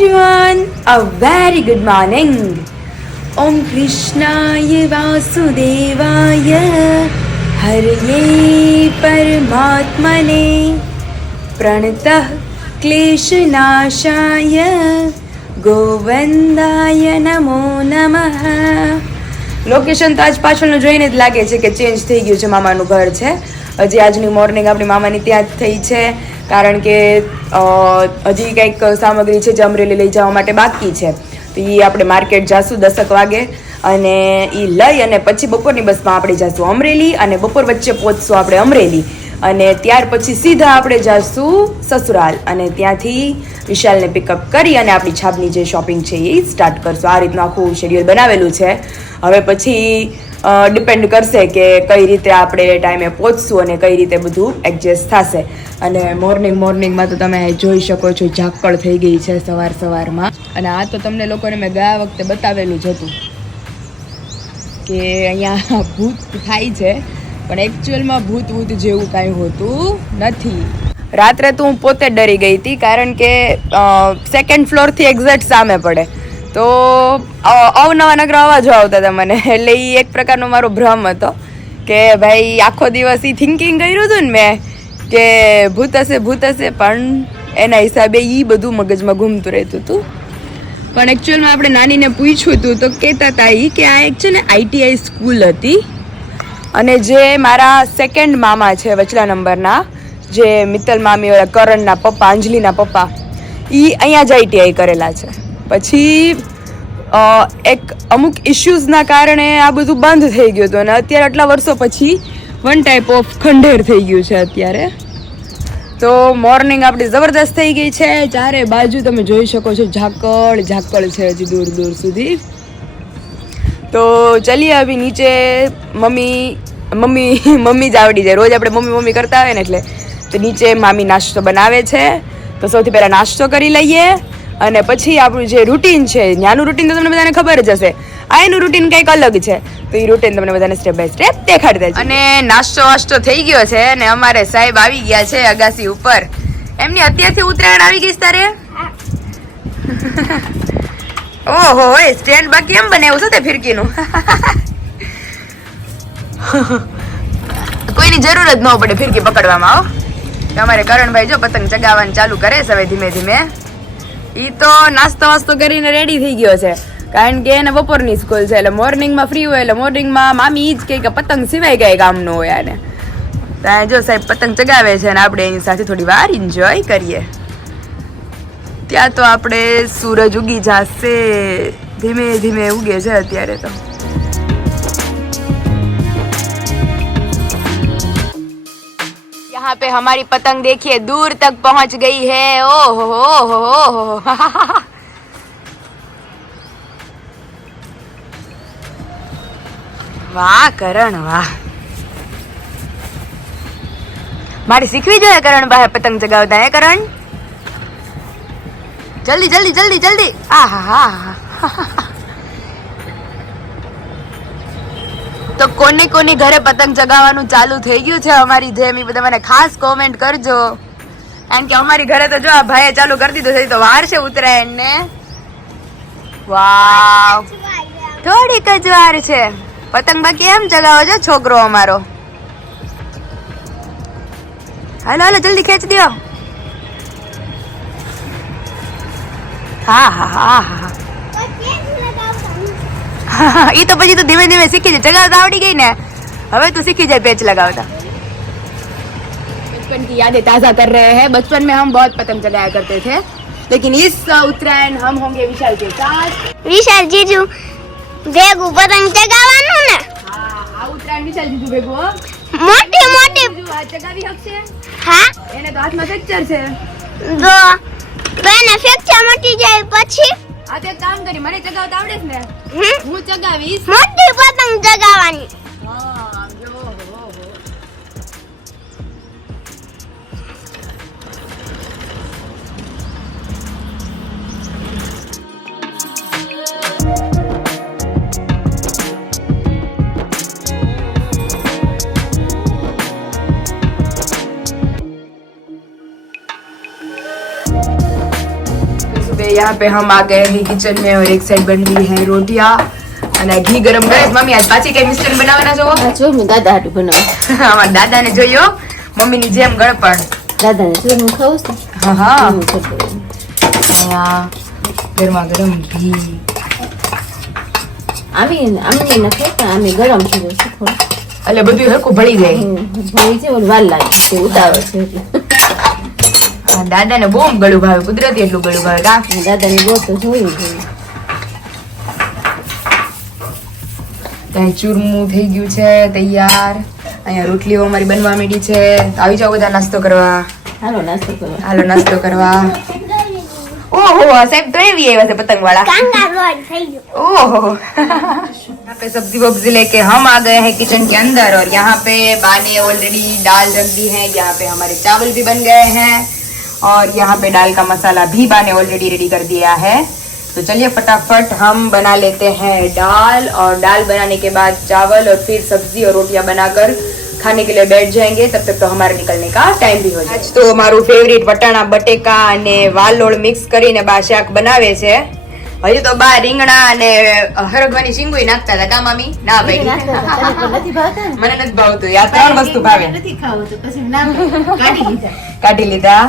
everyone, a very good morning. Om Krishnaya Vasudevaya Harye Paramatmane Pranatah Kleshanashaya Govindaya Namo Namaha. Location તો આજ પાછળનું જોઈને જ લાગે છે કે ચેન્જ થઈ ગયું છે. મામાનું ઘર છે. હજી આજની મોર્નિંગ આપણી મામાની ત્યાં જ થઈ છે, કારણ કે હજી કંઈક સામગ્રી છે જે અમરેલી લઈ જવા માટે બાકી છે. તો એ આપણે માર્કેટ જાશું 10 વાગે, અને એ લઈ અને પછી બપોરની બસમાં આપણે જાશું અમરેલી, અને બપોર વચ્ચે પહોંચશું આપણે અમરેલી, અને ત્યાર પછી સીધા આપણે જાશું સસુરાલ, અને ત્યાંથી વિશાલને પિકઅપ કરી અને આપણી છાબની જે શોપિંગ છે એ સ્ટાર્ટ કરશું. આ રીતનું આખું શેડ્યુલ બનાવેલું છે. હવે પછી ડિપેન્ડ કરશે કે કઈ રીતે આપણે ટાઈમે પહોંચશું અને કઈ રીતે બધું એડજસ્ટ થશે. અને મોર્નિંગમાં તો તમે જોઈ શકો છો ઝાકળ થઈ ગઈ છે સવારમાં. અને આ તો તમને લોકોને મેં ગયા વખતે બતાવેલું જ હતું કે અહીંયા ભૂત થાય છે, પણ એકચ્યુઅલમાં ભૂત જેવું કાંઈ હોતું નથી. રાત્રે તો હું પોતે ડરી ગઈ હતી, કારણ કે 2nd ફ્લોરથી એક્ઝેક્ટ સામે પડે, તો અવનવા નગરા અવાજો આવતા હતા મને. એટલે એ એક પ્રકારનો મારો ભ્રમ હતો કે ભાઈ આખો દિવસ એ થિંકિંગ કર્યું હતું ને મેં કે ભૂત હશે, પણ એના હિસાબે એ બધું મગજમાં ઘૂમતું રહેતું હતું. પણ એકચ્યુઅલમાં આપણે નાનીને પૂછ્યું હતું તો કહેતા હતા એ કે આ એક છે ને ITI સ્કૂલ હતી, અને જે મારા 2nd મામા છે વચલા નંબરના, જે મિત્તલ મામી ઓલા કરણના પપ્પા, અંજલિના પપ્પા, એ અહીંયા જ ITI કરેલા છે. પછી એક અમુક ઇશ્યુઝના કારણે આ બધું બંધ થઈ ગયું હતું, અને અત્યારે આટલા વર્ષો પછી વન ટાઈપ ઓફ ખંડેર થઈ ગયું છે અત્યારે. તો મોર્નિંગ આપણી જબરદસ્ત થઈ ગઈ છે. ચારે બાજુ તમે જોઈ શકો છો ઝાકળ છે હજી દૂર સુધી. તો ચલીએ અભી નીચે. મમ્મી જ આવડી જાય, રોજ આપણે મમ્મી કરતા હોય ને, એટલે તો નીચે મામી નાસ્તો બનાવે છે. તો સૌથી પહેલાં નાસ્તો કરી લઈએ, અને પછી આપણું જે રૂટીન છે, ત્યાંનું રૂટીન તો તમને બધાને ખબર જ હશે. આ એનું રૂટીન કંઈક અલગ છે, તો એ રૂટીન તમને બધાને સ્ટેપ બાય સ્ટેપ દેખાડી દે. અને નાસ્તો થઈ ગયો છે, અને અમારે સાહેબ આવી ગયા છે અગાસી ઉપર. એમની અત્યારથી ઉત્તરાયણ આવી ગઈ તારે? ઓહો, સ્ટેન્ડ બાકી એમ બનાવ્યું છે તે ફિરકીનું. કોઈની જરૂર જ ન પડે ફિરકી પકડવામાં. હો, અમારે કરણભાઈ જો પતંગ ચગાવવાનું ચાલુ કરે છે હવે ધીમે ધીમે. ઈ તો નાસ્તો કરીને રેડી થઈ ગયો છે, કારણ કે એને બપોરની સ્કૂલ છે, એટલે મોર્નિંગમાં ફ્રી હોય, એટલે મોર્નિંગમાં મામી ઈ જ કહે કે પતંગ સિવાય કાંઈ કામનું હોય. આને ત્યાં જો સાહેબ પતંગ ચગાવે છે, અને આપણે એની સાથે થોડી વાર એન્જોય કરીએ. ત્યાં તો આપણે સૂરજ ઉગી જશે, ધીમે ઉગે છે અત્યારે તો. यहाँ पे हमारी पतंग देखिए दूर तक पहुंच गई है. ओहो वाह करण वाह. मारी सीखवी જોઈએ કરણ ભાઈ પતંગ ચગાવતા. હે કરણ, જલ્દી. આહા. તો કોની ઘરે પતંગ ચગાવવાનું ચાલુ થઈ ગયું છે અમારી જેમ, એ બધા મને ખાસ કોમેન્ટ કરજો, કારણ કે અમારી ઘરે તો જો આ ભાઈએ ચાલુ કરી દીધું છે. તો વાર છે ઉત્તરાયણ ને. વાવ, થોડીક જ વાર છે. પતંગ બાકી એમ ચગાવો છો છોકરો અમારો. હાલો જલ્દી ખેંચ દો. હા. ये तो પછી તો ધીમે सीखी जाए. चगावता आवड़ी गई ने, હવે तो सीखी जाए पेच लगावता. बचपन की यादें ताज़ा कर रहे हैं. बचपन में हम बहुत पतंग चगाया करते थे, लेकिन इस उत्तरायण हम होंगे विशाल के साथ. विशाल जीजू भेगू पतंग चगावવાનું ને. હા, આ ઉત્તરાયણ વિશાલ જીજુ ભેગું. મોટી આ ચગાવી શકશે? હા, એને તો હાથમાં ફ્રેક્ચર છે. જો બેને ફ્રેક્ચર મટી જાય પછી આ તો એક કામ કરી, મને ચગાવતા આવડે છે ને, હું ચગાવીશ. મોટી પતંગ ચગાવવાની. હા, જો यहाँ पे हम आ गए हैं किचन में और एक साइड बन रही है रोटियां અને ઘી ગરમ કરે છે મમ્મી. આજ પાછી કઈ મિસ્ટેક બનાવવાના છો? આ જો હું દાદા હાટું બનાવું. અમારા દાદાને જોયો મમ્મીની જેમ ગળપણ. દાદાને જો હું ખાઉં છું. હા હા એવું છે તો. અહીંયા ગરમા ગરમ ઘી. આમને નથી પણ આમે ગરમ થઈ જશે થોડું. એટલે બધું હરખું ભળી જાય. ભરી છે ઓલું વાર લાગે છે ઉતાવળ છે એટલે. દાદાને બહુ ગળું ભાવે, કુદરતી એટલું ગળું ભાવે કા? દાદાની ગોળ તો જોયું જોઈએ. ત્યાં ચૂરમું થઈ ગયું છે તૈયાર. અહીંયા રોટલીઓ અમારી બનવા માંડી છે. આવી જાઓ બધા નાસ્તો કરવા. હાલો નાસ્તો કરવા. હાલો નાસ્તો કરવા. ઓહો સાહેબ તો એવી આવ્યા છે પતંગ वाला. કાંગા રોડ થઈ ગયો. ओह यहाँ पे सब्जी वब्जी लेके हम आ गए हैं किचन के अंदर और यहाँ पे बा ने ऑलरेडी दाल रख दी है. यहाँ पे हमारे चावल भी बन गए हैं और यहाँ पे दाल का मसाला भी बा ने ऑलरेडी रेडी कर दिया है. तो चलिए फटाफट हम बना लेते हैं दाल और दाल बनाने के बाद चावल और फिर सब्जी और रोटियां बनाकर खाने के लिए बैठ जाएंगे. तब तक तो हमारे निकलने का टाइम भी हो जाए. आज तो મારું ફેવરિટ વટાણા બટેકા અને વાલોળ મિક્સ કરીને બા શાક બનાવે છે. હજી તો બા રીંગણા અને હરગવાની શીંગુઈ નાખતા હતા કા મમ્મી? ના ભાઈ નથી ભાવતા ને? મને નથી ભાવતું. આ ત્રણ વસ્તુ ભાવે. નથી ખાવું તો પછી ના કાઢી દીધા. કાઢી લીધા.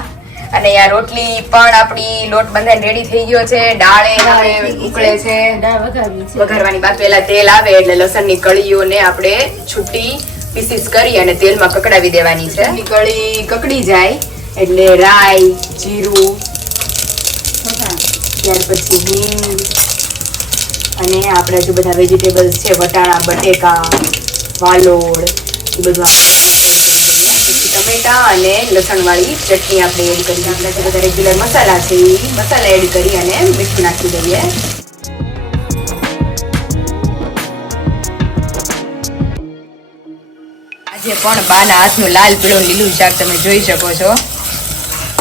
અને આ રોટલી પણ આપણી લોટ બંધાઈને રેડી થઈ ગયો છે. દાળ હવે ઉકળે છે. દાળ વઘારવી છે. વઘારવાની બાદ પહેલા તેલ આવે એટલે લસણની કળીઓને આપણે છૂટી પીસીસ કરી અને તેલમાં કકડાવી દેવાની છે. કળી કકડી જાય એટલે રાઈ, જીરું, ત્યાર પછી હિંગ અને આપણે જે બધા વેજીટેબલ્સ છે વટાણા, બટેકા, વાલોળ એ બધું પછી ટમેટા અને લસણ વાળી ચટણી આપણે એડ કરી. આપણા જે બધા રેગ્યુલર મસાલા છે એ મસાલા એડ કરી અને મીઠું નાખી દઈએ. આજે પણ બાના હાથનું લાલ પીળું લીલું શાક તમે જોઈ શકો છો.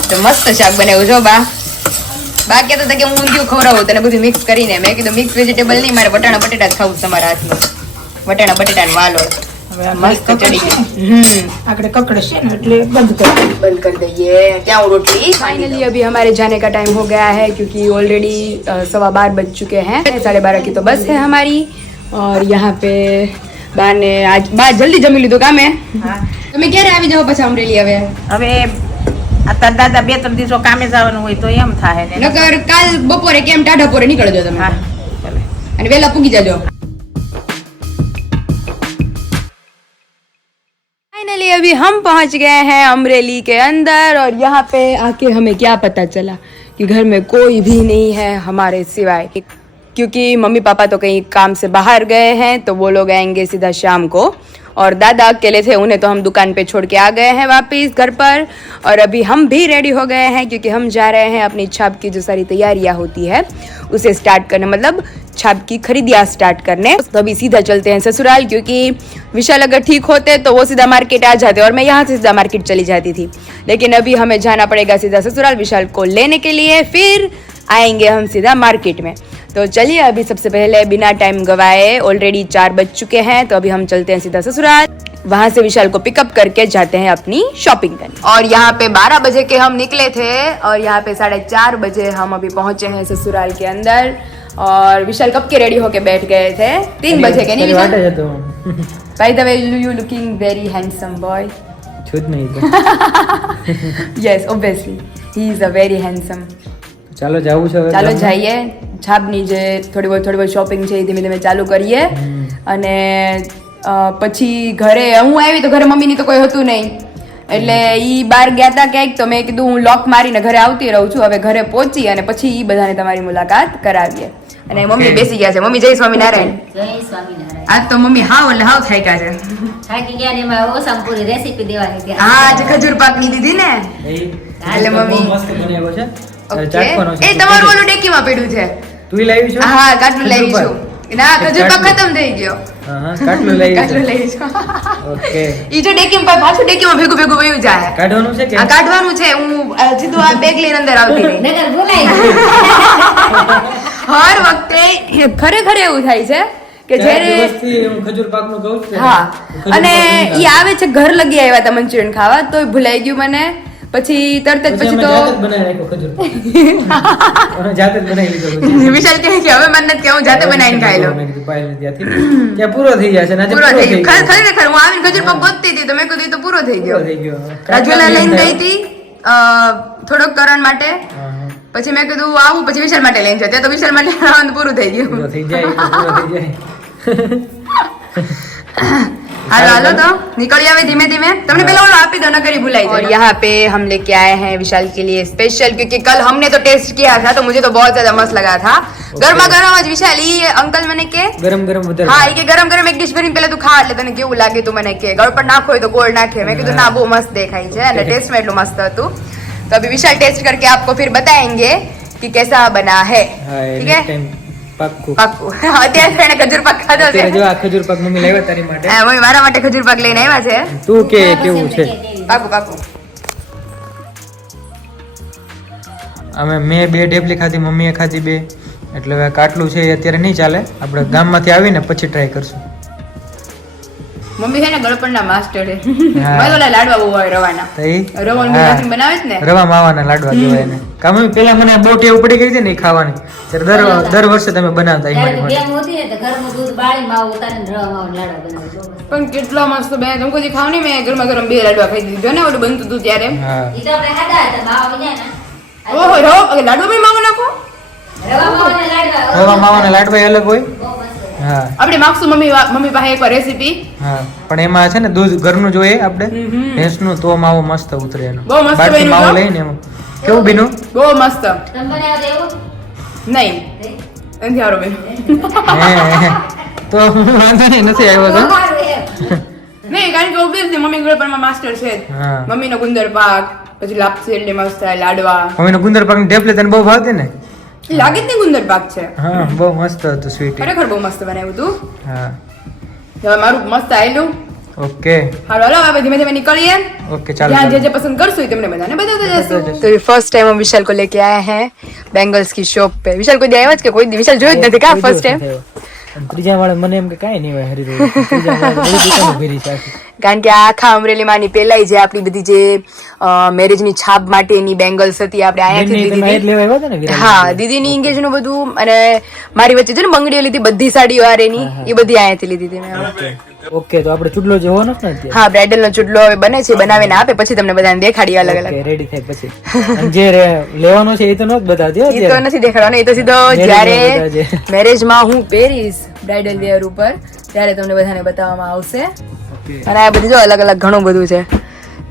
તો મસ્ત શાક બનાવ્યું છો બા. બા કહેતા હતા કે હું ઊંધિયું ખવડાવું તને બધું મિક્સ કરીને. મેં કીધું મિક્સ વેજીટેબલ નહીં, મારે વટાણા બટેટા જ ખાવું તમારા હાથનું. વટાણા બટેટા ને વાલોળ મસ્ત ચડી ગયું. આગળ કકડશે ને એટલે બંધ कर दीजिए. क्या वो रोटली फाइनली अभी हमारे जाने का टाइम हो गया है क्योंकि ऑलरेडी 12:15 बज चुके हैं. 12:30 की तो बस है हमारी. और यहाँ पे बा ने आज बा जल्दी जमी લીધું કામે. તમે ક્યારે આવી જાવ પછી અમરેલી? હવે અત્યારે દાદા 2-3 દિવસો કામે જવાનું હોય તો એમ થાય ને નકર કાલ બપોરે કેમ ટાઢાપોરે નીકળજો તમે. અને વેલા પૂગી જાજો. फाइनली अभी हम पहुंच गए हैं अमरेली के अंदर और यहाँ पे आके हमें क्या पता चला कि घर में कोई भी नहीं है हमारे सिवाय, क्योंकि मम्मी पापा तो कहीं काम से बाहर गए हैं तो वो लोग आएंगे सीधा शाम को. और दादा अकेले थे, उन्हें तो हम दुकान पे छोड़ के आ गए हैं वापस घर पर. और अभी हम भी रेडी हो गए हैं क्योंकि हम जा रहे हैं अपनी छाप की जो सारी तैयारियां होती है उसे स्टार्ट करने, मतलब छाप की खरीदियां स्टार्ट करने. तो अभी सीधा चलते हैं ससुराल क्योंकि विशाल अगर ठीक होते तो वो सीधा मार्केट आ जाते और मैं यहाँ से सीधा मार्केट चली जाती थी. लेकिन अभी हमें जाना पड़ेगा सीधा ससुराल विशाल को लेने के लिए, फिर आएंगे हम सीधा मार्केट में. तो चलिए अभी सबसे पहले बिना टाइम गवाए, ऑलरेडी 4 बज चुके हैं तो अभी हम चलते हैं सीधा ससुराल. वहाँ से विशाल को पिकअप करके जाते हैं अपनी शॉपिंग करने. और यहाँ पे 12 बजे के हम निकले थे और यहाँ पे 4:30 बजे हम अभी पहुँचे हैं ससुराल के अंदर. और विशाल कब के रेडी होके बैठ गए थे? 3 बजे के. नहीं by the way you looking very handsome boy. छूत नहीं तो yes obviously he is a very handsome. ચાલો જાવું છે હવે. ચાલો જઈએ. છાપની જે થોડી બહુ શોપિંગ છે એ ધીમે ધીમે ચાલુ કરીએ. અને પછી ઘરે હું આવી તો ઘરે મમ્મીની તો કોઈ હતું નહીં એટલે ઈ બહાર ગયા હતા ક્યાંક, તો મેં કીધું હું લોક મારીને ઘરે આવતી રહું છું. હવે ઘરે પહોંચી અને પછી ઈ બધાને તમારી મુલાકાત કરાવીએ. અને મમ્મી બેસી ગયા છે. મમ્મી જય સ્વામિનારાયણ. જય સ્વામિનારાયણ. આજ તો મમ્મી હાવ એટલે હાવ થાક્યા છે. થાકી ગયા ને એમાં ઓસમ પૂરી રેસીપી દેવાની હતી. હા આજે ખજૂર પાકની દીધી ને એટલે મમ્મી મસ્ત બનાવ્યો છે. ઓકે. ચાખવાનો છે. એ તમારું ઓલું ડેકીમાં પડ્યું છે. તું લાવી છો? હા કાટલું લાવી ખજૂર છું. ના ખજૂર પાક ખતમ થઈ ગયો. હા કાટલું લાવી કાટલું છે. લાવી છું. ઓકે. ઈ જો ડેકીમાં પાછું ડેકીમાં ભેગું ભેગું વયું જાય. કાઢવાનું છે કે આ કાઢવાનું છે. હું સીધું આ બેગ લઈને અંદર આવતી રહી. નગર ભૂલાઈ હર વખતે ખરેખર એવું થાય છે કે જ્યારે દિવસથી હું ખજૂર પાકનું કહું છું. હા ખજૂર અને પાકનું ઈ આવે છે ઘર લગી આવ્યા હતા મંચુરિયન ખાવા તોય ભૂલાઈ ગયું મને. પછી તરત જ પછી પછી અમે તો જાતે જ બનાવી નાખ્યો ખજૂર પાક. અમે જાતે જ બનાવી લીધો પછી. વિશાલ કહે કે હવે મને નથી કે હું જાતે બનાવીને ખાઈ લઉં. મેં કીધું પાયલને ત્યાંથી ત્યાં પૂરો થઈ જશે ને આજે પૂરો થઈ ગયો. ગયો. ખરેખર હું આવીને ખજૂર પાક ગોતતી હતી તો મેં કીધું એ તો પૂરો થઈ ગયો. પૂરો થઈ ગયો. રાજુલા લઈને ગઈ હતી થોડોક કરણ માટે, હા, હા. પછી મેં કીધું આવું, પછી વિશાલ માટે લઈને જતી તો વિશાલ માટે આવવાનું પૂરું થઈ ગયું. પૂરો થઈ જાય તો પૂરો થઈ જાય. हालो हालो तो निकल जावे धीमे धीमे. तुमने पहले वो आप ही दोनों करी भुलाई और यहाँ पे हम लेके आए हैं विशाल के लिए स्पेशल, क्योंकि कल हमने तो टेस्ट किया था तो मुझे तो बहुत ज्यादा मस्त लगा था. गर्मा गर्म आज विशाल ये अंकल मैंने के ગરમ ગરમ વધારે हाँ ये गरम गरम एक डिश भरीને પેલા તું ખા એટલે તને કેવું લાગે તું મને કે ગળ પર નાખો હોય તો ગોળ નાખે. મેં કીધું ના બહુ મસ્ત દેખાય છે અને ટેસ્ટ में એટલું મસ્ત હતું. तो अभी विशाल टेस्ट करके आपको फिर बताएंगे कि कैसा बना है. હા એ ठीक है ટાઈમ પાક્કું. પાક્કું. અત્યારે એને ખજૂર પાક ખાધો છે. અત્યારે જો આ ખજૂર પાક મમ્મી લાવ્યા તારી માટે. હા, મમ્મી મારા માટે ખજૂર પાક લઈને આવ્યા છે. તું કે કેવું છે? પાકું પાકું. મેં 2 ઢેફલી ખાધી, મમ્મીએ ખાધી 2, એટલે હવે કાટલું છે એ અત્યારે નહીં ચાલે. આપણે ગામમાંથી આવીને પછી ટ્રાય કરશું. મમ્મી છે ને ગળપણના માસ્ટર છે. હા. મને ઓલા લાડવા બહુ આવે રવાના. તો ઈ રવાનું હા, મીઠાથી બનાવે જ ને. રવા માવાના લાડવા કહેવાય એને. કા મમ્મી પેલા મને બહુ ટેવ પડી ગઈ હતી ને ઈ ખાવાની. ત્યારે દર વર્ષે તમે બનાવતા ઈ ત્યારે મારી તો માટે. બેમ હોતી ને તો ઘરનું દૂધ બાળી માવો ઉતારીને રવા માવો લાડવા બનાવજો. પણ કેટલો મસ્ત બે તમે કોઈ ખાવ નહીં. મેં ગરમા ગરમ 2 લાડવા ખાઈ દીધું ને ઓલું બનતું હતું ત્યારે. હા ઈ તો આપણે ખાધા હતા માવો વિના ના. ઓહો રવા લાડવા બી માવો નાખો. રવા માવાના લાડવા રવા માવાના લાડવા અલગ હોય. બહુ મસ્ત. હા આપણે માગશું મમ્મી પાસે એકવાર રેસીપી. હા પણ એમાં છે ને દૂધ ઘરનું જોઈએ આપણે, ભેંસનું, તો માવો મસ્ત ઉતરે એનો. બહુ મસ્ત બાકી બન્યું માવો છો. લઈને એમાં કેવું બીનું? બહુ મસ્ત. તમે બનાવો તો એવું? નહીં નથી હારો બેન. હે, તો વાંધો નહીં, નથી આવ્યો તો. સારું એમ. નહીં કારણ કે ઓબ્વિયસલી મમ્મી ગળપણમાં માસ્ટર છે જ. હા. મમ્મીનો ગુંદર પાક, પછી લાપસી એટલે મસ્ત લાડવા. મમ્મીનો ગુંદર પાકની ઢેફલી તને બહુ ભાવતી ને? એ લાગે જ નહીં ગુંદર પાક છે. હા બહુ મસ્ત હતું, સ્વીટ. ખરેખર બહુ મસ્ત બનાવ્યું તું. હા હવે મારું મસ્ત આવેલું. ઓકે હાલો હાલો હવે ધીમે ધીમે નીકળીએ. ઓકે ચાલો यहाँ ચાલો. जे पसंद करसो तुमने बताने बताते जैसे. तो फर्स्ट टाइम हम विशाल को लेके आए हैं बेंगल्स की शॉप पे. विशाल को दिया है कोई विशाल જોયો જ નથી કા ફર્સ્ટ ટાઈમ. અને ત્રીજા વાળા મને એમ કે કાંઈ નહીં હોય હરી રહ્યું. ત્રીજા વાળા બધી દુકાનો ભરી છે આખી. કારણ કે આ આખા અમરેલીમાંની પેલાય જે આપણી બધી જે મેરેજની છાપ માટેની બેંગલ્સ હતી આપણે અહીંયાથી બેનને તમે આ જ લીધી લેવા આવ્યા હતા ને હતી. વિરાટ? હા દીદીની એંગેજ નું બધું અને મારી વચ્ચે છે ને બંગડીઓ લીધી બધી સાડીઓ આરેની એ બધી અહીંયાથી લીધી હતી મેં. ઓકે તો આપણે ચૂડલો જે હોવાનો છે ને અત્યારે? હા બ્રાઇડલ નો ચૂડલો હવે બને છે, બનાવીને આપે પછી તમને બધાને દેખાડી અલગ અલગ. ઓકે રેડી થાય પછી. અને જે લેવાનો છે એ તો નહોત બતાવતી હો એ તો અત્યારે. નથી દેખાડવાનો, એ તો સીધો Marriage માં જ્યારે બતાવજે. મેરેજમાં હું પહેરીશ બ્રાઇડલ વેર ઉપર ત્યારે તમને બધાને બતાવવામાં આવશે. ઓકે. અને આ બધી જો અલગ અલગ ઘણું બધું છે,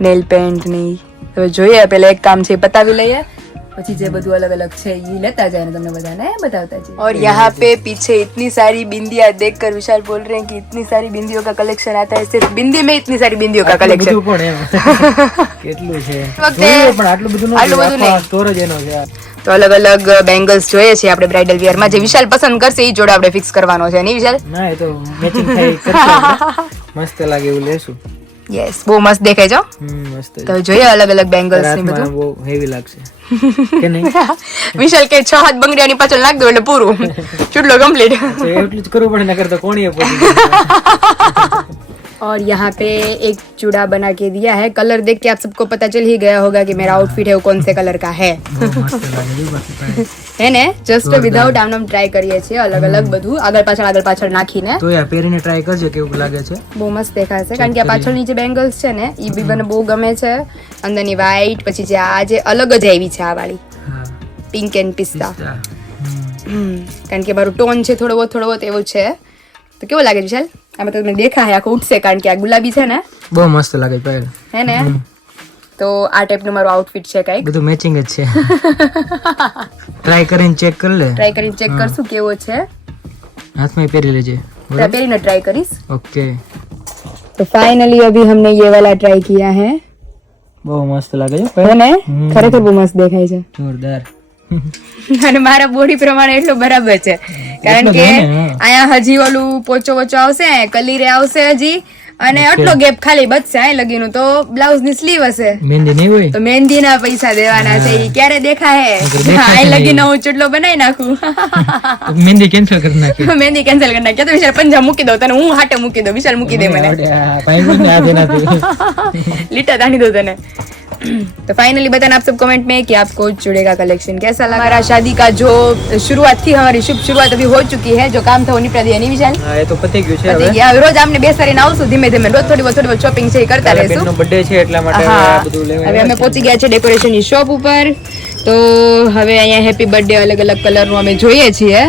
નેલ પેન્ટ ની. હવે જોઈએ પેલા એક કામ છે એ પતાવી લઈએ પછી જે બધું અલગ અલગ છે એ લેતા જાય ને તમને બધાને બતાવતા જાય. और यहाँ पे पीछे इतनी सारी बिंदियां देखकर विशाल बोल रहे हैं कि इतनी सारी बिंदियों का कलेक्शन आता है, सिर्फ बिंदी में इतनी सारी बिंदियों का આટલું कलेक्शन. બધું પણ એમ કેટલું છે વખતે જોઈએ પણ આટલું બધું આટલું બધું નહીં. સ્ટોરેજ એનો છે. તો અલગ અલગ બેંગલ્સ જોઈએ છે આપણે બ્રાઇડલ વેર માં. જે વિશાલ પસંદ કરશે એ જોડે આપણે ફિક્સ કરવાનો છે નહીં વિશાલ? ના એ તો મેચિંગ થાય કરશું આપણે. મસ્ત લાગે એવું લેશું. યસ બહુ મસ્ત દેખાય છો. મસ્ત છે. તો જોઈએ અલગ અલગ બેંગલ્સ ની રાતમાં બધું. બહુ હેવી લાગશે કે નહીં? વિશાલ કે 6 હાથ બંગડીયાની પાછળ નાખ દો એટલે પૂરું ચૂડલો કમ્પ્લીટ. તો એટલું જ કરવું પડે, નકર તો કોણીએ પડી જાય. और यहाँ पे एक चूड़ा बना के दिया है. कलर देख के आप सबको पता चल ही गया होगा कि मेरा आउटफिट है वो कौन से कलर का है. બહુ મસ્ત લાગે છે બાકી પાય. है ने जस्ट विदाउट આમ નામ ટ્રાય કરીએ છીએ અલગ અલગ બધું આગળ પાછળ નાખીને. તો યાર પહેરીને ટ્રાય કરજો કેવું લાગે છે. બહુ મસ્ત દેખાશે કારણ કે આ પાછળની જે બેંગલ્સ છે ને એ બી મને બહુ ગમે છે. અંદરની વ્હાઈટ પછી જે આ જે અલગ જ આવી છે આ વાળી હા પિંક એન્ડ પિસ્તા. પિસ્તા. કારણ કે મારું ટોન છે થોડો બહુ એવું છે. તો કેવું લાગે વિશાલ? આમાં તો તમને દેખાય આખું ઉઠશે કારણ કે આ ગુલાબી છે ને. બહુ મસ્ત લાગે પાય. હે ને તો આ ટાઈપનું મારું આઉટફિટ છે કઈક. બધું મેચિંગ જ છે. ટ્રાય કરીને ચેક કરી લે. ટ્રાય કરીને ચેક કરશું કેવો છે. હાથમાં પહેરી લેજે. तो પહેરીને ટ્રાય કરીશ. ઓકે तो फाइनली अभी हमने ये वाला ट्राई किया है. બહુ મસ્ત લાગે છે है ने ખરેખર બહુ મસ્ત દેખાય છે. જોરદાર. અને મારા બોડી પ્રમાણે એટલો બરાબર છે કારણ કે એટલો જ હોય ને, હા. અહીંયા હજી ઓલું પોચો આવશે, કલીરે આવશે હજી અને આટલો ગેપ ખાલી બચશે અહીં લગીનું. તો બ્લાઉઝ ની સ્લીવ હશે મહેંદી નહીં હોય તો મહેંદી ના પૈસા દેવાના છે. ઈ ક્યારે દેખાય? અહીં લગીને હું ચૂટલો બનાવી નાખું. મહેંદી કેન્સલ કરી નાખી. મહેંદી કેન્સલ કરી નાખી તો વિશાલ પંજા મૂકી દઉં તને. હું હાટે મૂકી દઉં, વિશાલ મૂકી દે મને. આ પાય ને આ દેનાથી. લીટા તાણી દઉં તને. तो फाइनली बताना आप सब कमेंट में कि आपको चूड़े का कलेक्शन कैसा लगा। हमारा शादी का जो शुरुआत थी, हमारी शुभ शुरुआत अभी हो चुकी है। जो काम था वो निपटा दिया, नहीं विशाल? હા એ તો પતી ગયું છે પતી હવે ગયા. હવે રોજ આમને બેસાડીને આવશું ધીમે ધીમે, રોજ થોડી બહુ શોપિંગ છે એ કરતા કાલે રહેશું. બેનનો બર્થડે છે એટલા માટે હવે હા આ બધું લેવા હવે અમે પહોંચી ગયા છે ડેકોરેશનની શોપ ઉપર. તો હવે અહીંયા હેપી બર્થડે અલગ અલગ કલરનું અમે જોઈએ છીએ.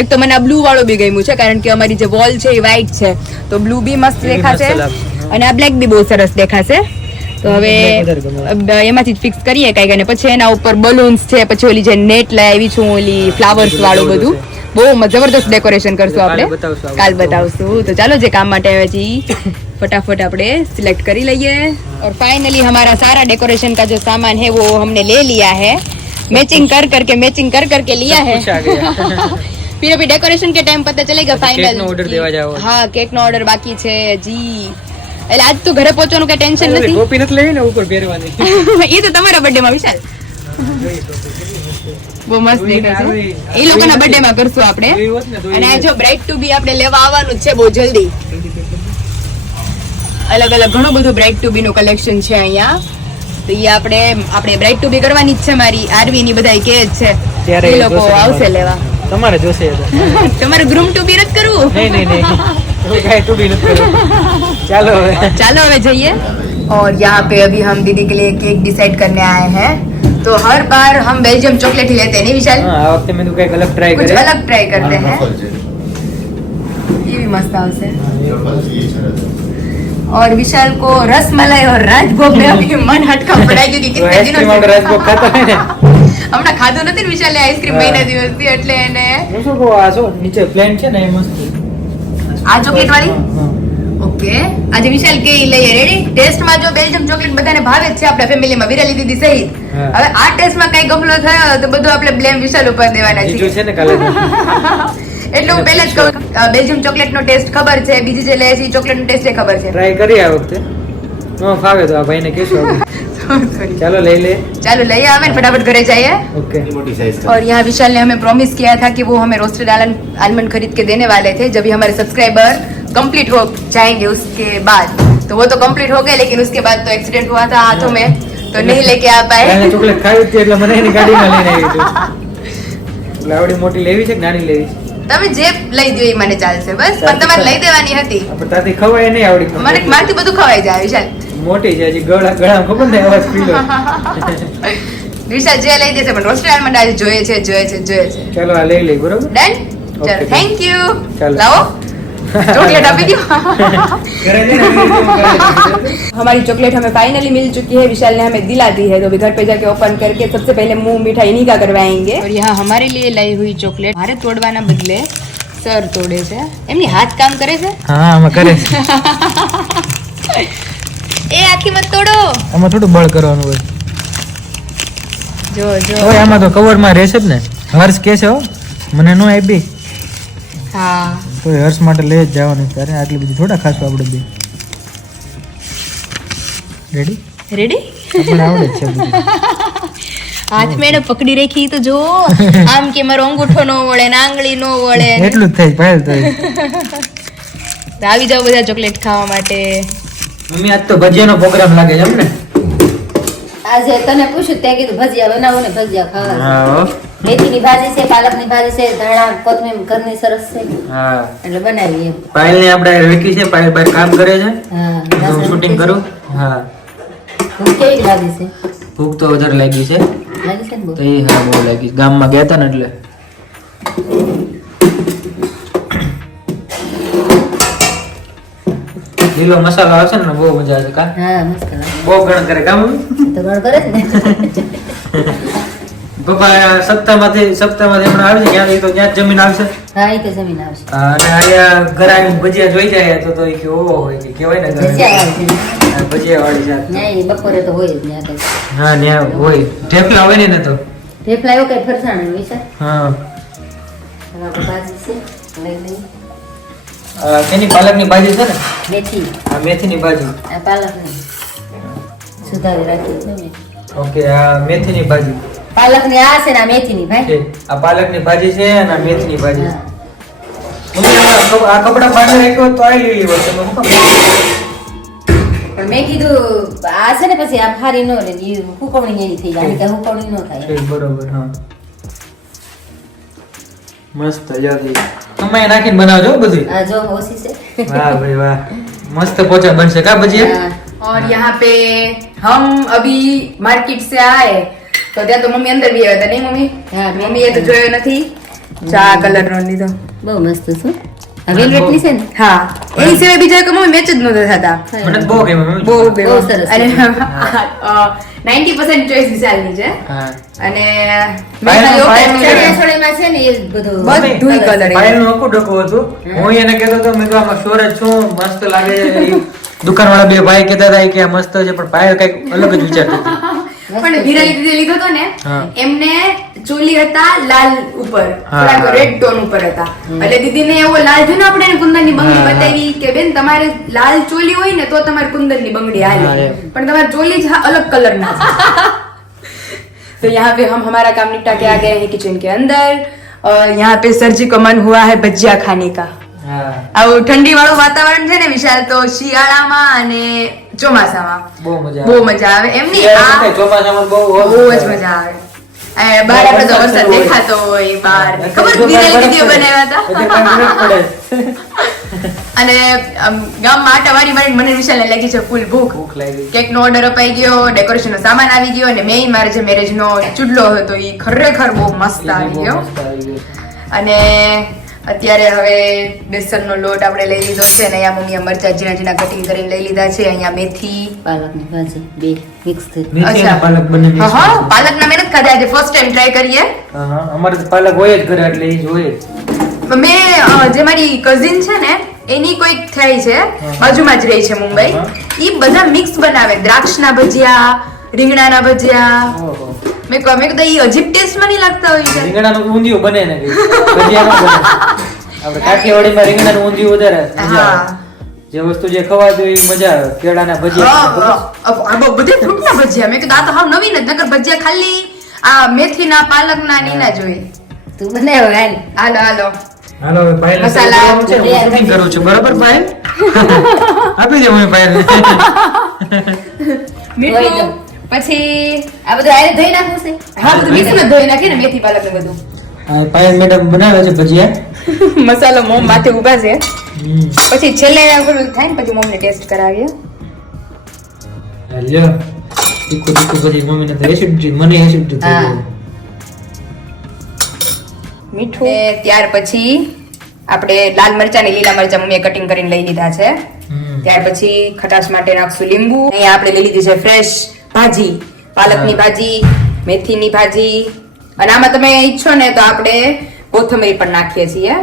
એક તો મને આ બ્લુ વાળો બી ગમ્યું છે, કારણ કે અમારી જે વોલ છે એ વ્હાઈટ છે, તો બ્લુ બી મસ્ત બી દેખાશે મસ્ત લાગશે. અને આ બ્લેક બી બહુ સરસ દેખાશે. તો હવે એમાંથી જ ફિક્સ કરીએ કઈક, અને પછી એના ઉપર બલૂન્સ છે, પછી ઓલી જે નેટ લઈ આવી છું ઓલી ફ્લાવર્સ વાળું બધું બહુ જબરદસ્ત ડેકોરેશન કરશું આપણે, કાલ બતાવશું. તો ચાલો જે કામ માટે આવે છે फटाफट આપણે सिलेक्ट कर ही लिए. और फाइनली हमारा सारा डेकोरेशन का जो सामान है वो हमने ले लिया है, मैचिंग कर करके लिया है. फिर अभी डेकोरेशन के टाइम पता चलेगा फाइनल. કેકનો ઓર્ડર દેવા જાવ. હા કેકનો ઓર્ડર બાકી છે જી. એટલે આજ તો ઘરે પહોંચવાનું કઈ ટેન્શન નથી. ટોપી નથી લેવી ને ઉપર પહેરવાની. એ તો તમારા બર્થડે માં વિશાલ બહુ મસ્ત દેખાય છે. એ લોકોના બર્થડે માં કરશું આપણે. અને આ જો બ્રાઇડ ટુ બી આપણે લેવા આવવાનું છે બહુ જલ્દી. અલગ અલગ ઘણું બધું બ્રાઇડ ટુ બી નું કલેક્શન છે અહીંયા. તો એ આપણે બ્રાઇડ ટુ બી કરવાની જ છે. મારી આરવી ની બધા કે જ છે એ લોકો આવશે લેવા. તમારે જોશે તમારે ગ્રૂમ ટુ બી નથી કરવું? नहीं टू बी चलो હવે જઈએ. और यहाँ पे अभी हम दीदी के लिए केक डिसाइड करने आए हैं. तो हर बार हम बेल्जियम चॉकलेट ही लेते हैं, नहीं विशाल? हाँ आ वक्त मैंने कहीं अलग ट्राई कुछ करे. अलग ट्राई करते हैं. ये भी मस्त आवશે. और विशाल को रसमलाई और राजभोग में अभी मन हटका पड़ा है, क्योंकि कितने दिनों आइसक्रीम और राजभोग खाता है ने. હમણાં ખાધું નથી ને વિશાલે આઈસ્ક્રીમ મહિના દિવસથી, એટલે એને હું શું કહું આ શું નીચે પ્લેન છે ને એ મસ્ત. આ ચોકલેટ વાળી. હા. ઓકે આજે વિશાલ કે લઈએ. રેડી? ટેસ્ટમાં જો બેલ્જિયમ ચોકલેટ બધાને ભાવે જ છે આપણા ફેમિલીમાં, વિરાલી દીદી સહિત. હા. હવે આ ટેસ્ટમાં કઈ ગફલો થયો તો બધું આપણે બ્લેમ વિશાલ ઉપર દેવાના બીજું છે. છે ને કાલે એટલે હું પહેલા જ કહું, બેલ્જિયમ ચોકલેટ નો ટેસ્ટ ખબર છે, બીજી જે લે છે એ ચોકલેટ નો ટેસ્ટ એ ખબર છે. ટ્રાય કરી આ વખતે. નો ફાવે તો આ ભાઈને કહેશું આપણે. Sorry. ચાલો લઈ લે. ચાલો લઈએ આવે ને फटाफट घरे जाइए. ओके. और यहाँ विशाल ने हमें प्रॉमिस किया था कि वो हमें रोस्टेड आलमंड खरीद के देने वाले थे जब भी हमारे सब्सक्राइबर कंप्लीट हो जाएंगे उसके बाद. तो वो तो कंप्लीट हो गए, लेकिन उसके बाद तो एक्सीडेंट हुआ था हाथों में, तो नहीं लेके आ पाए. કાલે ચોકલેટ ખાવી હતી એટલે મને એની ગાડીમાં લઈને આવી હતી. એટલે આવડી મોટી લેવી છે કે નાની લેવી છે? તમે જે લઈ દો એ મને ચાલશે બસ, પણ તમારે લઈ દેવાની હતી. આપણે તાથી ખવાય નહીં આવડી. મને મારથી બધું ખવાઈ જાય વિશાલ. મોટી છે હજી ગળામાં ખબર ને અવાજ પીલો. વિશાલ જે લઈ દેશે, પણ રોસ્ટેડ આલમંડ આજે જોઈએ છે. ચાલો આ લઈ લઈ બરોબર. ડન. ચલો Okay. Thank you. ચાલો. લાવો चॉकलेट अभी क्यों? ઘરે જઈને हमारी चॉकलेट हमें फाइनली मिल चुकी है. विशाल ने हमें दिला दी है, तो अभी घर पे जाके ओपन करके सबसे पहले मुंह मीठा इन्हीं का करवाएंगे. और यहाँ हमारे लिए लाई हुई चॉकलेट मारे तोड़वाना बदले सर तोड़े છે. એમની હાથ કામ કરે છે. હા આમાં કરે છે. એ આખી મત તોડો. આમાં થોડું બળ કરવાનું હોય. જો ઓય આમાં તો કવરમાં રહેશે જ ને. હર્ષ કે છે હો મને નો આપી. હા તો હર્ષ માટે લઈ જ જવાનું તારે. આટલી બધી થોડા ખાશું આપણે બે. Ready ready. આપણને આવડે જ છે બધું. હાથ મેં પકડી રાખી તો જો આમ કે મારો અંગૂઠો નો વળે ને આંગળી નો વળે. એટલું જ થાય પહેલ તો. આવી જાવ બધા ચોકલેટ ખાવા માટે. મમ્મી આજ તો ભજીયાનો પ્રોગ્રામ લાગે છે એમ ને? આજે તને પૂછ્યું તે કીધું ભજીયા બનાવો ને ભજીયા ખાવા. હા મેથીની ભાજી છે, પાલકની ભાજી છે, ધાણા કોથમીર ઘરની સરસ છે, હા. એટલે બનાવી એમ. પાયલ ને આપણે વેકી છે. પાયલ બહાર કામ કરે છે. હા હું શૂટિંગ કરું. હા ભૂખ કેવી લાગી છે? ભૂખ તો વધારે લાગી છે. લાગી છે ને બહુ? તો એ હા બહુ લાગી. ગામમાં ગયા હતા ને એટલે. લીલો મસાલો આવશે ને બહુ મજા આવશે કા. હા મસ્ત લાગે. બહુ ગણ કરે કામ. તો ગણ કરે છે ને. પપ્પા સપ્તાહમાંથી હમણાં આવે છે ક્યાં તો ત્યાં જ જમીન આવશે. હા એ તો જમીન આવશે. અને અહીંયા ઘરે આવીને ભજીયા જોઈ જાય તો એ કે ઓહો હોય કે કહેવાય ને ભજીયા વાળી છે. ભજીયા વાળી જાત. ન્યાય બપોરે તો હોય જ ત્યાં કઈ. હા ત્યાં હોય. ઢેફલા હોય ને તો. ઢેફલા એવો કઈ ફરસાણ વિશે હા ભાજી છે લઈ લઈ. તેની પાલકની ભાજી છે ને. મેથી આ મેથીની ભાજી. આ પાલક નહીં સુધારી રાખી છે મેં. ઓકે આ મેથીની ભાજી પાલક ની આ છે ને આ મેથી ની ભાઈ. છે. આ પાલકની ભાજી છે અને આ મેથીની ભાજી. હા. મમ્મી આ કપડા બાંધી રાખ્યો તો આ લીલી વસ્તુ. પણ મેં કીધું આ છે ને પછી આ ફારી નો રે ઈ હુકવણી એની થઈ જાય કે હુકવણી નો થાય ઠીક, બરોબર. હા, મસ્ત યાદી અમે નાખીને બનાવજો હો બધું. આ જો ઓછી છે વાહ ભાઈ વાહ, મસ્ત પોચા બનશે કા ભજીયા. હા. और यहाँ पे हम अभी मार्केट से आए तो ત્યાં તો મમ્મી અંદર બી આવ્યા હતા, નહીં મમ્મી? હા, મમ્મી એ તો જોયો નથી. ચા કલર નો લીધો. બહુ મસ્ત છે આ વેલ્વેટની છે ને હા, એની સિવાય બીજા કે મમ્મી મેચ જ નહોતા થતા. મને તો બહુ ગમે મમ્મી. બહુ બહુ સરસ અને છે. 90% ચોઈસ વિશાલની છે. હા, અને પાયલનો ચણિયાચોળીમાં છે ને એ બધું બધું colour. પાયલનું આખું ડખું હતું. હું એને કહેતો હતો મેં કીધું આમાં સ્ટોરેજ શું મસ્ત લાગે છે. ઈ દુકાનવાળા બે ભાઈ કહેતા હતા કે આ મસ્ત છે, પણ પાયલ કઈક અલગ જ વિચારતી હતી. પણ વિરાઈ દીદી લીધો તો ને હા. એમને ચોલી હતા લાલ ઉપર, હા. થોડાક રેડ ટોન ઉપર હતા. એટલે દીદીને એવો લાલ જોઈને આપણે એને કુંદનની બંગડી હા. બતાવી કે બેન તમારે લાલ ચોલી હોય ને તો તમારે કુંદનની બંગડી હા, હાલે, એમ. પણ તમારી ચોલી જ અલગ કલર ના છે. तो यहाँ पे हम हमारा काम निपटा के आ गए हैं किचन के अंदर और यहाँ पे सर जी को मन हुआ है भजिया खाने का. હા, આવું ઠંડી વાળું વાતાવરણ છે ને વિશાલ, તો શિયાળામાં અને ચોમાસામાં બહુ મજા બહુ આવે. મજા આવે. એમની શિયાળામાં આ કઈ ચોમાસામાં બહુ બહુ જ મજા આવે. અને બહાર આપણે તો વરસાદ દેખાતો હોય બહાર, ખબર વિરાઈ દીદીઓ બનાવ્યા બધે હતા. કાંઈ ફરક પડે. અને ગામમાં આટા વારી મારીને મને વિશાલને લાગી છે ફૂલ ભૂખ. ભૂખ લાગી. કેક નો ઓર્ડર અપાઈ ગયો, ડેકોરેશન નો સામાન આવી ગયો, અને મેં મારે જે મેરેજ નો ચૂડલો હતો એ ખરેખર બહુ મસ્ત આવી બહુ ગયો. મસ્ત આવી ગયો છે. અને અત્યારે હવે બેસનનો લોટ આપણે લઈ લીધો છે, અને અહીંયા મમ્મીએ મરચા ઝીણા ઝીણા કટિંગ કરીને લઈ લીધા છે. અહીંયા મેથી, પાલકની ભાજી બે મિક્સ થઈ મેથી અને પાલક બંને mix હા, છે. પાલકના મેં નથી ખાધા, આજે ફર્સ્ટ ટાઈમ ટ્રાય કરીએ. હા, હા, અમારે તો પાલક હોય જ ઘરે એટલે ઈ જ હોય જ. મેં જે મારી કઝિન છે ને એની કોઈક થઈ છે, બાજુમાં જ રહી છે મુંબઈ, હા. ઈ બધા મિક્સ બનાવે, દ્રાક્ષના ભજીયા, રીંગણાના ભજીયા. ઓહો. મેં કીધું ઈ અજીબ ટેસ્ટમાં નહીં લાગતા હોય છે. રીંગણાનું ઊંધિયું બને ને કઈ. ભજીયા ન બને. આપણે કાઠિયાવાડીમાં રીંગણાનું ઊંધિયું વધારે મજા હા. આવે. જે વસ્તુ જે ખવાતું હોય એ મજા આવે. કેળાના ભજીયા બધી ફ્રૂટના ભજીયા. મેં કીધું આ તો હાવ નવીન જ, નકર ભજીયા ખાલી આ મેથીના, પાલકના ને એના જ હોય. તું બનાવ્યો હાલ હાલો હાલો. હાલો હવે પાયલ મસાલા. શૂટિંગ કરું છું, બરોબર પાયલ? આપી દે મને પાયલ. મીઠું, પછી આ બધું આરે ધોઈ નાખવું છે હા બધું મિક્સમાં ધોઈ નાખીએ ને મેથી પાલક ને બધું. હા, પાયલ મેડમ બનાવે છે ભજીયા. મસાલો મોમ માથે ઉભા છે, હમ. પછી છેલ્લે ઓલું થાય ને પછી મોમને ટેસ્ટ કરાવીએ. લ્યો. તીખું તીખું પછી મમ્મીને તો એસિડિટી, મને એસિડિટી થઈ હા. ગઈ. મીઠું. ને ત્યાર પછી આપણે લાલ મરચા ને લીલા મરચા મમ્મીએ કટિંગ કરીને લઈ લીધા છે. હમ. ત્યાર પછી ખટાશ માટે નાખશું લીંબુ. અહીંયા આપણે લઈ લીધી છે ફ્રેશ ભાજી, પાલકની હા. ભાજી, મેથીની ભાજી, અને આમાં તમે ઈચ્છો ને તો આપણે કોથમરી પણ નાખીએ છીએ.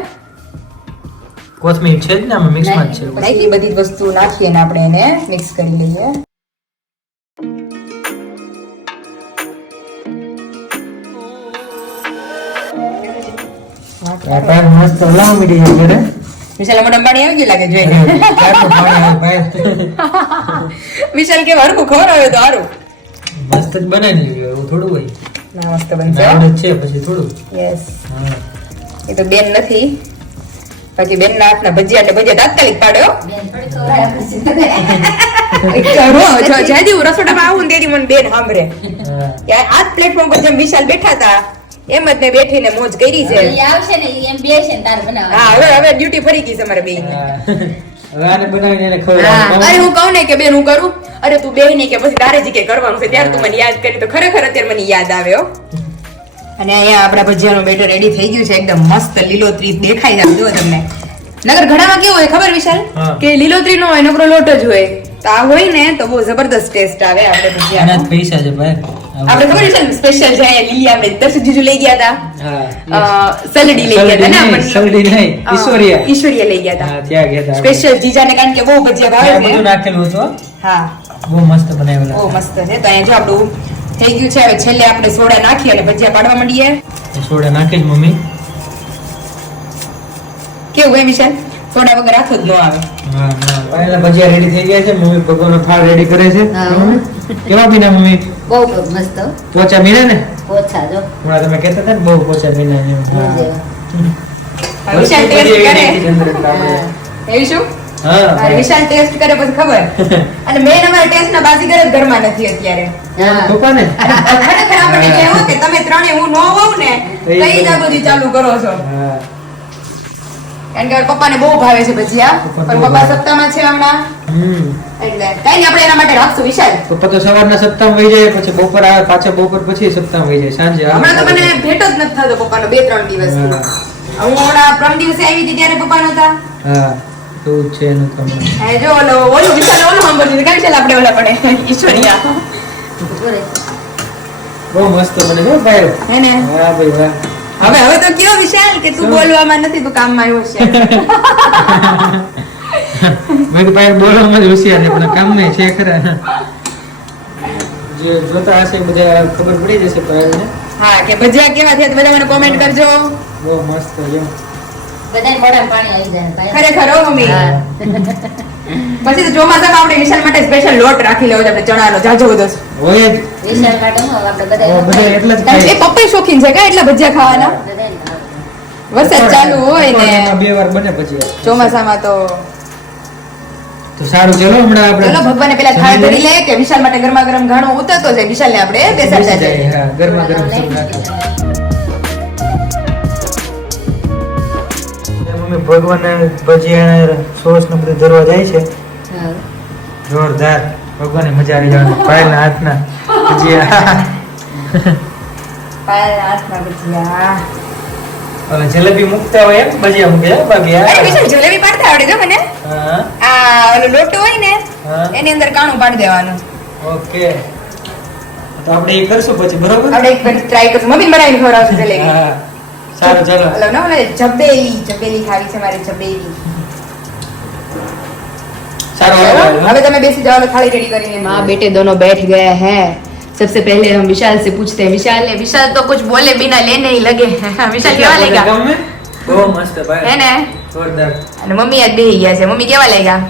કોથમીર છે જ ને આમાં મિક્સમાં જ છે. નાખી બધી જ વસ્તુ નાખીએ ને આપણે એને મિક્સ કરી લઈએ. આ પાયલ મસ્ત હલાવવા માંડી છે ઘરે. વિશાલ મોઢામાં પાણી આવી ગયું લાગે જોઈને. ક્યારનું પાણી આવે પાયલ. વિશાલ કે હરખું ખવડાવે તો સારું. મસ્ત જ બનાવી લીધું, એવું થોડું હોય. ના મસ્ત બનશે. આવડે જ છે પછી થોડું. યસ. હા. એ તો બેન નથી, પછી બેન ના હાથના ભજીયા એટલે ભજીયા તાત્કાલિક પાડ્યો. બેન થોડી ખવડાવે જ્યાંથી હું રસોડામાં આવું ને તેથી મને બેન સાંભળે. હા. યાર આ પ્લેટફોર્મ પર જેમ વિશાલ બેઠા હતા એમ જ મેં બેઠીને મોજ કરી છે. ઈ આવશે ને ઈ એમ બેસે ને તારે બનાવવાનું. હા હવે ડ્યુટી ફરી ગઈ છે અમારે બેન. હા. હવે આને બનાવીને એને ખવડાવવાનું. અરે હું કહું ને કે બેન હું કરું, અરે તું બેહી નહીં કે પછી તારે જ કે કરવાનું છે, ત્યારે તું મને યાદ કરી, તો ખરેખર અત્યારે મને યાદ આવ્યો. અને અહીંયા આપણા ભજીયાનું બેટર રેડી થઈ ગયું છે, એકદમ મસ્ત લીલોતરી દેખાય છે. જુઓ તમને નગર ઘડામાં કેવું હોય ખબર વિશાલ, હા. કે લીલોતરી નો હોય, નકરો લોટ જ હોય. તો આ હોય ને તો બહુ જબરદસ્ત ટેસ્ટ આવે આપણે આના ભજીયાનો. જ પૈસા છે ભાઈ. આપણે ખબર છે ને સ્પેશિયલ છે અહીંયા લીલી, આપણે દર્શક જીજુ લઈ ગયા હતા, હા. સલડી લઈ ગયા હતા ને આપણે. સલડી નહીં, ઈશ્વરિયા. ઈશ્વરિયા લઈ ગયા હા, હતા ત્યાં ગયા હતા. સ્પેશિયલ જીજાને, કારણ કે બહુ ભજીયા ત્યાં ભાવે બધું છે. નાખેલું હતું હો. હા બહુ મસ્ત બનાવેલા બહુ હતા. મસ્ત છે. તો અહીંયા જો આપણું થઈ ગયું છે. હવે છેલ્લે આપણે સોડા નાખી અને ભજીયા પાડવા માંડીએ. એ સોડા નાખી જ મમ્મી. કેવું હોય વિશાલ, સોડા વગર હાથ જ ન આવે. હા, હા. પાયલના ભજીયા રેડી થઈ ગયા છે. મમ્મી ભગવાનનો થાળ રેડી કરે છે. હા. કેવા પીના મમ્મી? બહુ મસ્ત હો. પોચા મીને ને? ઓછા જો હમણાં તમે કહેતા હતા ને બહુ પોચા મીના ને એવું. હા. હવે વિશાલ ટેસ્ટ કરે. અંદર એટલે આપણે. એવી શું? હા અને વિશાલ ટેસ્ટ કરે પછી ખબર અને મેન અમારે ટેસ્ટ ના બાજીગર જ ઘરમાં નથી અત્યારે હા. પપ્પાને અને ખરેખર આપણે કહેવું કે તમે ત્રણે હું ન હોઉં ને કઈ જ આ બધું ચાલુ કરો છો હા કારણ કે પપ્પાને બહુ ભાવે છે ભજીયા પપ્પાને પણ બહુ પપ્પા ભાવે. સપ્તાહમાં છે હમણાં એટલે કઈ નહીં આપણે એના માટે રાખશું વિશાલ પપ્પા તો સવારના સપ્તાહ વહી જાય પછી બપોર આવે પાછા બપોર પછી સપ્તાહ વહી જાય સાંજે આવે. હમણાં તો મને ભેટ જ નથી થતો પપ્પાનો 2-3 દિવસ હા. હું હમણાં પ્રમ દિવસે આવી હતી ત્યારે પપ્પા નહોતા હા એવું જ છે એનું કામ. એ જો ઓલું વિશાલ ઓલું સાંભળ્યું કાંઈ ચાલ આપણે ઓલા પણ ઈશ્વરિયા બહુ મસ્ત બને છે હો ભાઈ. હે ને વાહ ભાઈ વાહ. હવે તો કયો વિશાલ કે તું બોલવામાં નથી તું કામમાં આવ્યો છે મેં તો ભાઈ બોલવામાં જ હોશિયાર છે પણ કામ નહીં છે ખરા. જે જોતા હશે બધા ખબર પડી જશે ભાઈને. હા કે ભજીયા કેવા થયા તો બધા મને કોમેન્ટ કરજો બહુ મસ્ત છે. બધાય મોઢામાં પાણી આવી જાય ભાઈ. ખરેખર હો મમ્મી હા. પછી તો ચોમાસામાં આપણે વિશાલ માટે સ્પેશિયલ લોટ રાખી લેવો છે આપણે ચણાનો જાજો બધો હોય જ. વિશાલ માટે હું આપણે ઓ, બધા બધાય એટલા જ એ ખાય. પપ્પાય શોખીન છે કા એટલા ભજીયા ખાવાના બધાય ખાવા. વરસાદ ચાલુ હોય ને અઠવાડિયામાં 2 વાર બને પછી. ચોમાસામાં તો તો સારું ચલો હમણાં આપણે ચલો ભગવાને પેલા થાળ ધરી લે કે વિશાલ માટે ગરમા ગરમ ઘાણું ઉતરતો છે વિશાલને આપણે બેસાડતા બેસી જઈએ જાય. હા ગરમા ગરમ શરૂ રાખે. મમ્મી ભગવાનને ભજીયા સોસ ને બધું ધરવા જાય છે હા. જોરદાર. ભગવાનને મજા આવી જવાની પાયલના હાથના ભજીયા. પાયલના હાથમાં ભજીયા ઓલા જલેબી મૂકતા હોય એમ ભજીયા મૂકે હે ભાભી. અરે હા. વિશાલ જલેબી પાડતા આવડે જો મને હા આ ઓલો લોટો હોય ને હા. એની અંદર કાણું પાડી દેવાનું ઓકે તો આપણે એ કરશું પછી બરોબર. આપણે એક વાર ટ્રાય કરશું મમ્મી બનાવીને ખવડાવશું જલેબી હા સારું ચાલો. ઓલો ના ઓલે જબેલી ખાવી છે મારે જબેલી સારું चलो, હાલો. अभी तुम्हें बेसी जाओ थाली रेडी करेंगे माँ बेटे दोनों बैठ गए हैं सबसे पहले हम विशाल से पूछते हैं विशाल तो कुछ बोले बिना लेने ही लगे विशाल केवा लेगा ગમે? બહુ મસ્ત ભાઈ. है ने જોરદાર. અને મમ્મી આજ બેહી ગયા છે મમ્મી કેવા લાગ્યા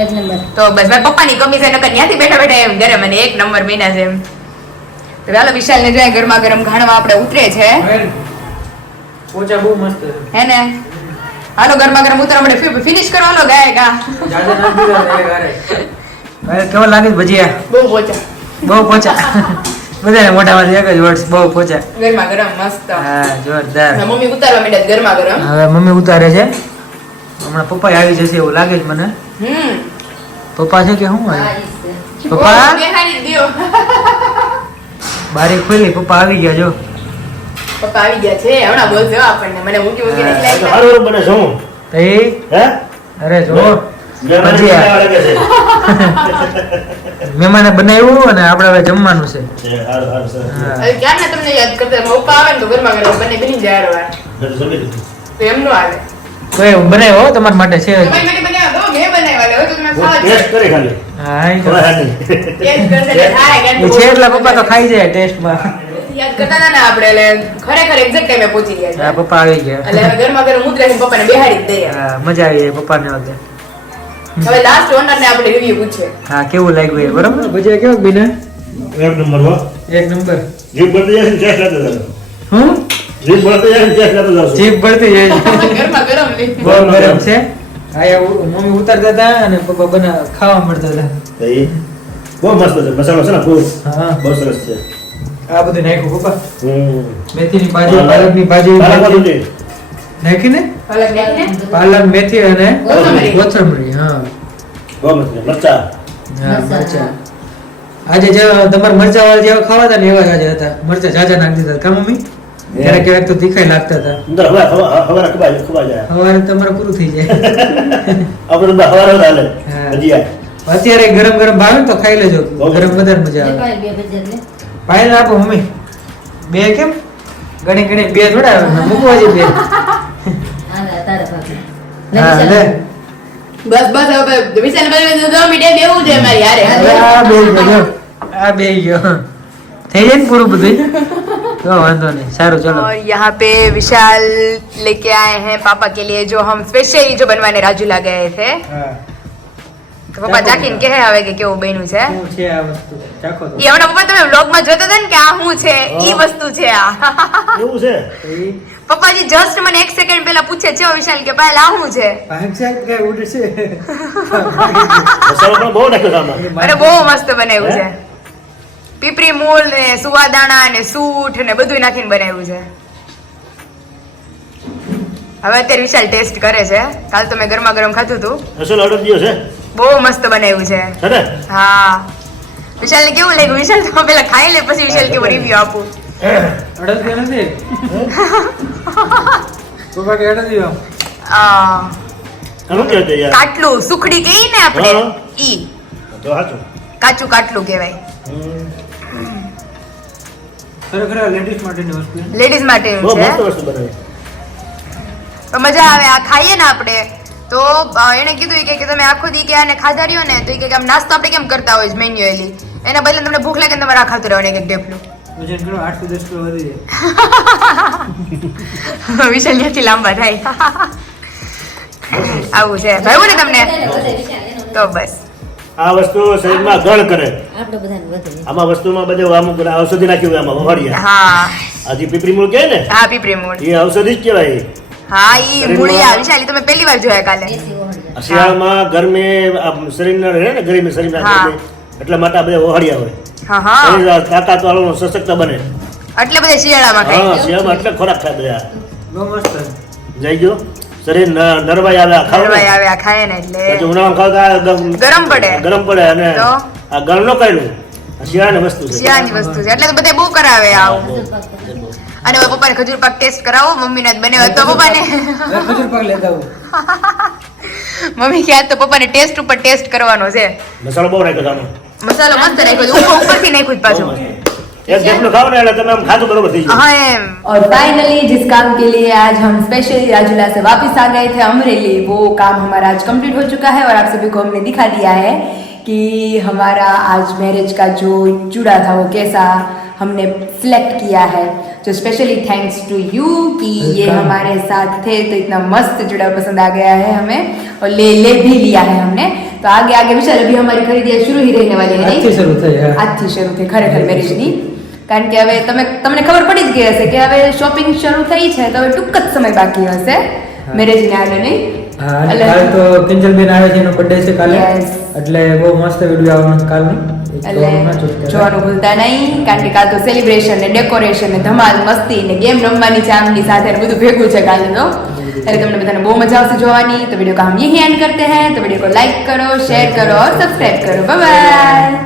એક નંબર. તો બસ મારા પપ્પાની કમી છે નકર ત્યાંથી બેઠા બેઠા એમ ઘરે મને એક નંબર બન્યા છે એમ તો ચાલો વિશાલ ને જોઈએ ગરમા ગરમ ઘાણવા આપણે ઉતરે છે પોચા બહુ મસ્ત છે. હે ને હાલો ગરમા ગરમ ઉતર આપણે ફિનિશ કરો હાલો ગાય કા જાજે નાખી દો રે ગારે. ભાઈ કેવો લાગે છે ભજીયા? બહુ પોચા બહુ પોચા. બધાને મોઢામાંથી એક જ વર્ડ્સ બહુ પોચા. ગરમા ગરમ મસ્ત હા જોરદાર. મમ્મી ઉતારવા માંડ્યા છે ગરમા ગરમ હવે મમ્મી ઉતારે છે હમણાં પપ્પા આવી જશે એવું લાગે છે મને. પપ્પા છે કે શું હા, હોય? ઈ છે. પપ્પા બેહાડી દ્યો બારી ખોલી પપ્પા આવી ગયા જો. પપ્પા આવી ગયા છે હમણાં બોલજો આપણને મને મૂકી મૂકીને હા. એટલે સારું બને શું તો એ હે અરે જો જમવાનું ભજીયા. કેવા લાગે છે? મહેમાને બનાવ્યું અને આપણે હવે જમવાનું છે. છે, સારું, સારું, સરસ. હા. હવે ક્યાં ને તમને યાદ કરતા મારા પપ્પા આવે ને તો ગરમા ગરમ બને બની જાય વાર બધું જમી લીધું. તો એમ નો હાલે તો એ બનાવ્યો હો તમારા માટે છે. તમારી માટે બનાવ્યા તો મેં બનાવ્યા હવે તો તમે હું ખાવા જ ટેસ્ટ કરી ખાલી હા એ તો. થોડા હાની. ટેસ્ટ કરશે એટલે થાય કારણ એ કે છે એટલે પપ્પા તો ખાઈ જાય ટેસ્ટમાં. યાદ કરતા હતા ને આપણે એટલે ખરેખર એક્ઝેક્ટ ટાઈમે પહોંચી ગયા હા છે પપ્પા આવી ગયા. એટલે હવે ગરમા ગરમ ઉતરે છે પપ્પાને બેહાડી જ દઈએ હા મજા આવી જાય પપ્પાને વખતે. હવે લાસ્ટ ઓનર ને આપણે રિવ્યુ પૂછે હા કેવું લાગ્યું એ બરોબર ભજીયા કેવું બીને? એક નંબર હો. એક નંબર. જીભ બળતી જાય છે, ટેસ્ટ લેતો જાઓ. હું જીભ બળતી જાય છે, ટેસ્ટ લેતો જાઓ. જીભ બળતી જાય છે. ગરમા ગરમ લે બહુ ગરમ છે. હા એ મમ્મી ઉતારતા હતા અને પપ્પા ખાવા મળતા હતા. તો ઈ બહુ મસ્ત છે મસાલો છે ને બહુ હા બહુ સરસ છે. આ બધું નાખ્યું પપ્પા. હમ. મેથીની ભાજી પાલકની ભાજી તારા બાજુ નાખી. નહીં. નાખીને અલગ નાખીને પાલક મેથી અને કોથમરી. કોથમરી. હા બહુ મસ્ત છે. મરચાં. હા મરચા. આજે જે તમારે મરચા વાળા જેવા ખાવા હતા ને એવા જ આજે હતા. મરચા જાજા નાખી દીધા કા મમ્મી? ક્યારેક ક્યારેક તો તીખાઈ લાગતા હતા. અંદર હવારે ખવાય જાય. સવારે તમારે પૂરું થઈ જાય. આપણે અંદર હવારે જ હાલે. હા. ભજીયા. અત્યારે ગરમ ગરમ ભાવે ને તો ખાઈ લેજો. ગરમ વધારે મજા બે આવે. ભાઈ, બે ભજીયા લે. પાયલ આપો મમ્મી. બે કેમ? ઘણી ઘણી બે થોડા આવે. મૂકવા છે બે. હા, લે, તારા ભાભી. લે, હા વિશાલ. લે. બસ બસ હવે વિશાલ ભાઈ 2 મિનિટ બેવું છે મારી યારે હવે આ બે ગયો. આ બે ગયો. થઈ જાય ને પૂરું બધું. તો વાંધો નહીં. સારું ચલો. और यहाँ पे विशाल लेके आए हैं पापा के लिए जो हम स्पेशली जो बनवाने राजूला गए थे હા. તો પપ્પા ચાખીને કહે આવે કે કેવું બન્યું છે શું છે આ વસ્તુ ચાખો તો એ હમણાં પપ્પા તમે વ્લોગમાં જોતા હતા ને કે આ શું છે ઈ વસ્તુ છે આ એવું છે તો ઈ પપ્પાજી જસ્ટ મને 1 સેકન્ડ પહેલા પૂછે છે વિશાલ કે પાયલ આ શું છે ભાંગશાક કે ઉડે છે મસાલો પણ બહુ નાખ્યો છે આમાં અને બહુ મસ્ત બનાવ્યું છે પીપરી મૂળ ને સુવાદાણા ને સૂઠ ને બધું નાખીને બનાવ્યું છે હવે અત્યારે વિશાલ ટેસ્ટ કરે છે કાલ તો મેં ગરમા ગરમ ખાધું હતું મસાલો ઓર્ડર દીધો છે બહુ મસ્ત બનાવ્યું છે છે ને હા વિશાલ ને કેવું લાગ્યું વિશાલ તો પેલા ખાઈ લે પછી વિશાલ કેવો રિવ્યુ આપું અડદિયો નથી પપ્પા કે અડદિયો આનું કહે છે યાર કાટલું સુખડી કહીએ ને આપણે હા. ઈ તો સાચું કાચું કાટલું કહેવાય ખરેખર લેડીઝ માટેની વસ્તુ છે. લેડીઝ માટેનું બહુ છે મસ્ત વસ્તુ બનાવી તો મજા આવે આ ખાઈએ ને આપણે તો એને કીધું કે તમે આખો દી કે આને ખાધા રહ્યો ને તો ઈ કે આમ નાસ્તો આપણે કેમ કરતા હોય મેન્યુઅલી એના બદલે તમને ભૂખ લાગે ને તમારે આ ખાતું રહેવાનું એક ઢેફલું વજન કરો 8 થી 10 કિલો વધી વિશાલ ત્યાંથી લાંબા થાય આવું છે ભાઈ ને તમને તો બસ આ વસ્તુ શરીરમાં ગળ કરે આપણે બધાને વધે આમાં વસ્તુમાં બધે અમુક ઔષધિ નાખી હોય આમાં વહાડિયા હા આજી પીપરી મૂળ કહે ને હા પીપરી મૂળ એ ઔષધિ જ કહેવાય હા ઈ મૂળિયા વિશાલી તમે પહેલી વાર જોયા કાલે દેશી ઓહળિયા. આ શિયાળામાં ગરમે શરીરના રહે ને ગરમી શરીરના હા. ગરમે, એટલા માટે આ બધા વહાડિયા હોય હા હા શરીર તાકાત વાળો સશક્ત બને એટલે બધે શિયાળામાં હા ખાય શિયાળામાં એટલે ખોરાક ખાય બધા બહુ મસ્ત જઈ ગયો શરીર નરવાઈ આવે આ ખાવ ને નરવાઈ આવે આ ખાય ને એટલે પછી ઉનાળામાં ખાવ તો આ ગરમ પડે. ગરમ પડે અને તો? આ ગળ નો કરેલું આ શિયાળાની વસ્તુ છે શિયાળાની વસ્તુ છે એટલે તો બધે બહુ કરાવે આવું અને હવે પપ્પાને ખજૂર પાક ટેસ્ટ કરાવો મમ્મીને જ બનાવ્યો તો પપ્પાને હવે ખજૂર પાક લેતા આવું મમ્મી કે આજ તો પપ્પાને ટેસ્ટ ઉપર ટેસ્ટ કરવાનો છે મસાલો બહુ નાખ્યો છે આમાં. મસાલો મસ્ત નાખ્યો છે ઉપરથી નાખ્યું જ પાછું એક જેટલું ખાવ ને એટલે તમે આમ ખાધું બરોબર થઈ જાય हाँ एम और फाइनली जिस काम के लिए आज हम स्पेशली राजूला से वापस आ गए थे अमरेली वो काम हमारा आज कंप्लीट हो चुका है और आप सभी को हमने दिखा दिया है कि हमारा आज मैरिज का जो चूड़ा था वो कैसा हमने सिलेक्ट किया है जो स्पेशली थैंक्स टू यू कि ये हमारे साथ थे तो इतना मस्त चूड़ा पसंद आ गया है हमें और ले भी लिया है हमने तो आगे आगे विशाल अभी हमारी खरीदियाँ शुरू ही रहने वाली है આજથી શરૂ થઈ હા. આજથી શરૂ થઈ ખરેખર મેરેજની કારણ કે હવે તમને ખબર પડી જ ગઈ હશે કે હવે શોપિંગ શરૂ થઈ છે તો હવે ટૂંક જ સમય બાકી હશે મેરેજને આગળ નહીં હા અને કાલે તો કિંજલબેન આવે છે એનો બર્થડે છે કાલે Yes. એટલે બહુ મસ્ત વિડિયો આવવાનો છે કાલનો એ એટલે જોવાનું ના ચૂકતા. જોવાનું ભૂલતા નહીં કારણ કે કાલ તો સેલિબ્રેશન ને ડેકોરેશન ને ધમાલ મસ્તી ને ગેમ રમવાની છે આમની સાથે ને બધું ભેગું છે કાલે તો એટલે તમને બધાને બહુ મજા આવશે જોવાની તો वीडियो को हम यही एंड करते हैं तो वीडियो को लाइक करो शेयर करो और सब्सक्राइब करो बाय बाय